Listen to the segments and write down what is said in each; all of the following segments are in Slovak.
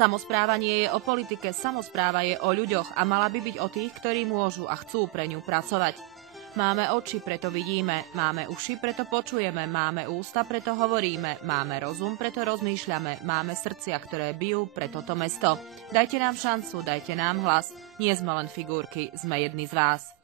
Samospráva nie je o politike, samospráva je o ľuďoch a mala by byť o tých, ktorí môžu a chcú pre ňu pracovať. Máme oči, preto vidíme, máme uši, preto počujeme, máme ústa, preto hovoríme, máme rozum, preto rozmýšľame, máme srdcia, ktoré bijú pre toto mesto. Dajte nám šancu, dajte nám hlas. Nie sme len figurky, sme jedni z vás.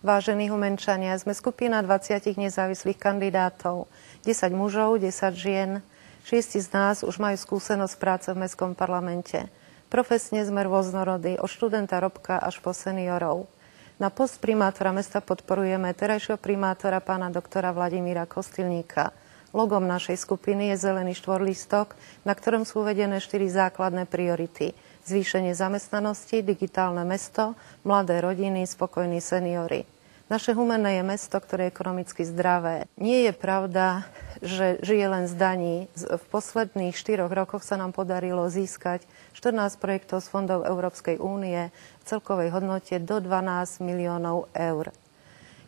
Vážení Humenčania, sme skupina 20 nezávislých kandidátov. 10 mužov, 10 žien. 6 z nás už majú skúsenosť práce v mestskom parlamente. Profesne sme rôznorodí, od študenta Robka až po seniorov. Na post primátora mesta podporujeme terajšieho primátora pána doktora Vladimíra Kostilníka. Logom našej skupiny je zelený štvorlístok, na ktorom sú uvedené 4 základné priority. Zvýšenie zamestnanosti, digitálne mesto, mladé rodiny, spokojní seniory. Naše Humenné je mesto, ktoré je ekonomicky zdravé. Nie je pravda, že žije len z daní. V posledných 4 rokoch sa nám podarilo získať 14 projektov z fondov Európskej únie v celkovej hodnote do 12 miliónov eur.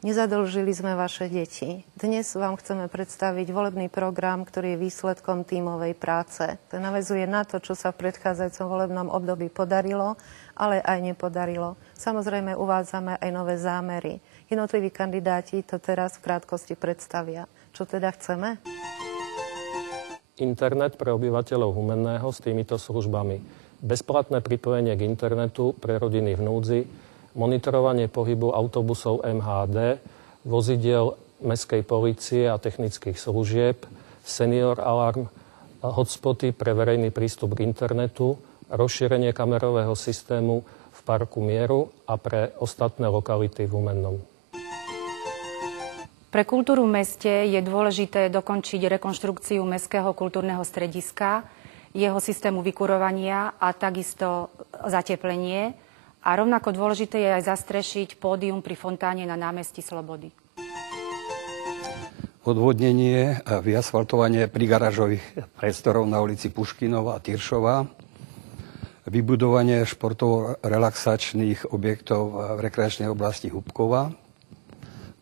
Nezadlžili sme vaše deti. Dnes vám chceme predstaviť volebný program, ktorý je výsledkom tímovej práce. To naväzuje na to, čo sa v predchádzajúcom volebnom období podarilo, ale aj nepodarilo. Samozrejme uvádzame aj nové zámery. Jednotliví kandidáti to teraz v krátkosti predstavia. Čo teda chceme? Internet pre obyvateľov Humenného s týmito službami. Bezplatné pripojenie k internetu pre rodiny v núdzi, monitorovanie pohybu autobusov MHD, vozidiel mestskej polície a technických služieb, senior alarm, hotspoty pre verejný prístup k internetu, rozšírenie kamerového systému v Parku Mieru a pre ostatné lokality v Humennom. Pre kultúru v meste je dôležité dokončiť rekonštrukciu mestského kultúrneho strediska, jeho systému vykurovania a takisto zateplenie. A rovnako dôležité je aj zastrešiť pódium pri fontáne na námestí Slobody. Odvodnenie a vyasfaltovanie prigarážových priestorov na ulici Puškinova a Tiršova, vybudovanie športovo-relaxačných objektov v rekreačnej oblasti Hubkova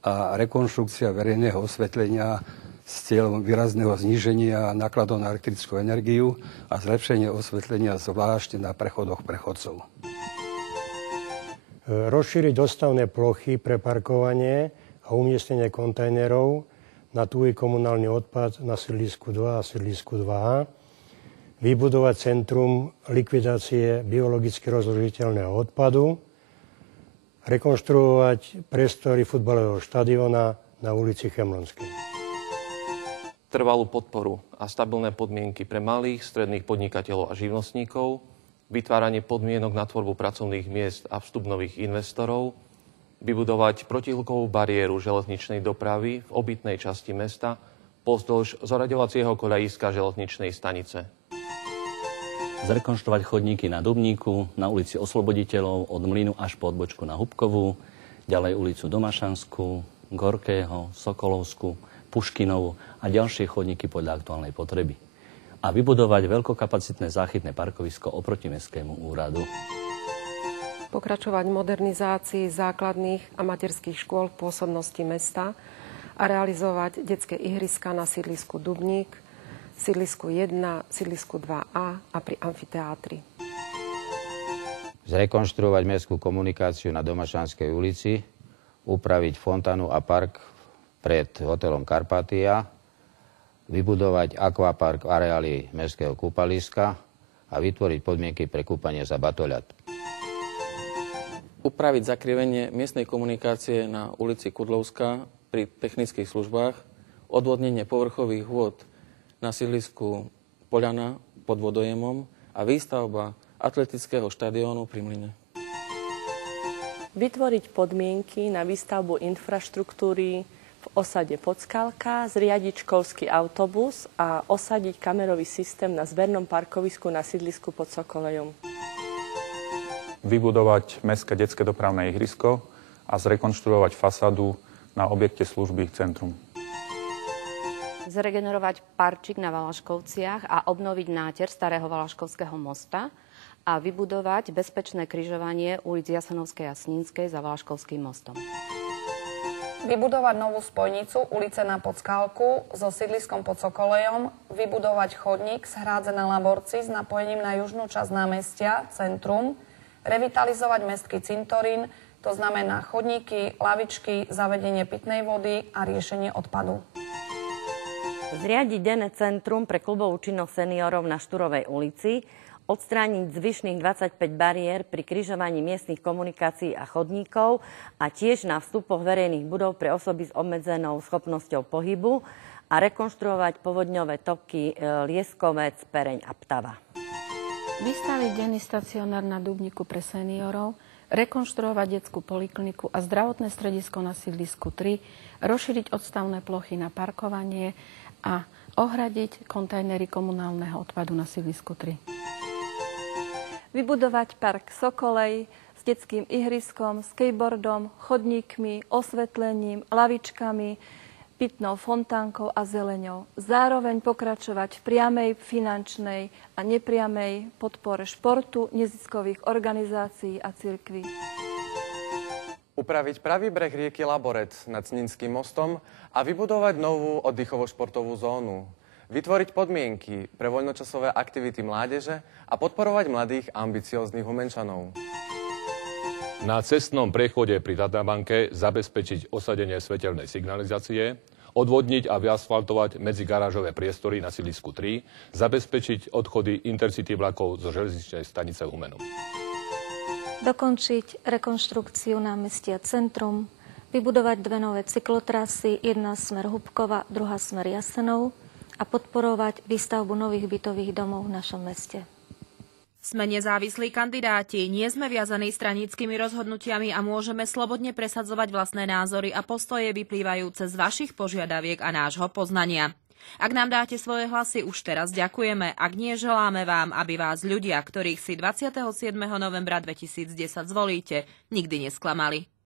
a rekonštrukcia verejného osvetlenia s cieľom výrazného zníženia nákladov na elektrickú energiu a zlepšenie osvetlenia zvlášť na prechodoch prechodcov. Rozšíriť dostavné plochy pre parkovanie a umiestnenie kontajnerov na tuhý komunálny odpad na sídlisku 2 a sídlisku 2A, vybudovať centrum likvidácie biologicky rozložiteľného odpadu, rekonštruovať priestory futbalového štadióna na ulici Chemlonskej. Trvalú podporu a stabilné podmienky pre malých, stredných podnikateľov a živnostníkov, vytváranie podmienok na tvorbu pracovných miest a vstup nových investorov, vybudovať protihlukovú bariéru železničnej dopravy v obytnej časti mesta pozdĺž zoraďovacieho koľajíska železničnej stanice. Zrekonštruovať chodníky na Dubníku, na ulici Osloboditeľov, od Mlynu až po odbočku na Hubkovú, ďalej ulicu Domašanskú, Gorkého, Sokolovskú, Puškinovu a ďalšie chodníky podľa aktuálnej potreby. A vybudovať veľkokapacitné záchytné parkovisko oproti Mestskému úradu. Pokračovať v modernizácii základných a materských škôl v pôsobnosti mesta a realizovať detské ihriska na sídlisku Dubník, sídlisku 1, sídlisku 2A a pri amfiteátri. Zrekonštruovať mestskú komunikáciu na Domašanskej ulici, upraviť fontánu a park pred hotelom Karpatia, vybudovať akvapark v areáli mestského kúpaliska a vytvoriť podmienky pre kúpanie za batoľat. Upraviť zakrivenie miestnej komunikácie na ulici Kudlovská pri technických službách, odvodnenie povrchových vôd na sídlisku Poľana pod vodojemom a výstavba atletického štadiónu pri Mlyne. Vytvoriť podmienky na výstavbu infraštruktúry v osade Podskalka, zriadiť školský autobus a osadiť kamerový systém na zbernom parkovisku na sídlisku pod Sokolejom. Vybudovať mestské detské dopravné ihrisko a zrekonštruovať fasádu na objekte služby Centrum. Zregenerovať parčík na Valaškovciach a obnoviť náter starého Valaškovského mosta a vybudovať bezpečné križovanie ulic Jasenovskej a Snínskej za Valaškovským mostom. Vybudovať novú spojnicu ulice na Podskálku so sídliskom pod Sokolejom, vybudovať chodník z hrádze na Laborci s napojením na južnú časť námestia, centrum, revitalizovať mestský cintorín, to znamená chodníky, lavičky, zavedenie pitnej vody a riešenie odpadu. Zriadiť denné centrum pre klubovú činnosť seniorov na Šturovej ulici, odstrániť zvyšných 25 bariér pri križovaní miestnych komunikácií a chodníkov a tiež na vstupoch verejných budov pre osoby s obmedzenou schopnosťou pohybu a rekonštruovať povodňové toky Lieskovec, Pereň a Ptava. Vystaviť denný stacionár na Dubníku pre seniorov, rekonštruovať detskú polikliniku a zdravotné stredisko na sídlisku 3, rozšíriť odstavné plochy na parkovanie a ohradiť kontajnery komunálneho odpadu na sídlisku 3. Vybudovať park Sokolej s detským ihriskom, skateboardom, chodníkmi, osvetlením, lavičkami, pitnou fontánkou a zeleňou. Zároveň pokračovať v priamej finančnej a nepriamej podpore športu, neziskových organizácií a cirkví. Upraviť pravý breh rieky Laborec nad Snínskym mostom a vybudovať novú oddychovo-športovú zónu. Vytvoriť podmienky pre voľnočasové aktivity mládeže a podporovať mladých ambicióznych Humenčanov. Na cestnom prechode pri Tatabanke zabezpečiť osadenie svetelnej signalizácie, odvodniť a vyasfaltovať medzigarážové priestory na sídlisku 3, zabezpečiť odchody intercity vlakov zo železničnej stanice Humenov. Dokončiť rekonštrukciu námestia Centrum, vybudovať 2 nové cyklotrasy, jedna smer Hubkova, druhá smer Jasenov, a podporovať výstavbu nových bytových domov v našom meste. Sme nezávislí kandidáti, nie sme viazaní straníckymi rozhodnutiami a môžeme slobodne presadzovať vlastné názory a postoje vyplývajúce z vašich požiadaviek a nášho poznania. Ak nám dáte svoje hlasy, už teraz ďakujeme. Ak nie, želáme vám, aby vás ľudia, ktorých si 27. novembra 2010 zvolíte, nikdy nesklamali.